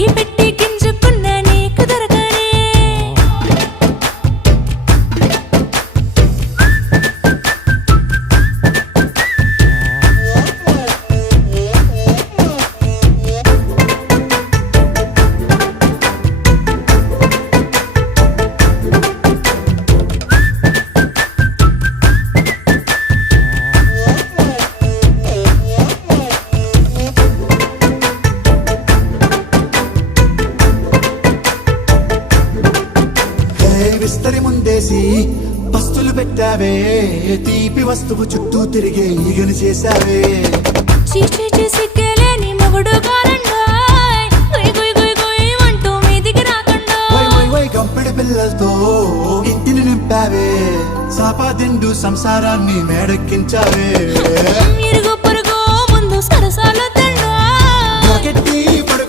అగ్గి పెట్టి గింజుకున్న నీకు దొరకనే విస్తరి ముందేసి పస్తులు పెట్టావే తీపి వస్తువు చుట్టూ తిరిగే ఈగను చేశావే చీచీ చేసి కేలేని మొగుడు గారండాయ్ గుయ్ గుయ్ గుయ్ గుయ్ అంటూ మీదికి రాకుండా వై గంపెడి పిల్లలతో ఇంటిని నింపావే సాపాదిండు సంసారాన్ని మేడెక్కించావే ఇరుగు పొరుగు ముందు సరసాలు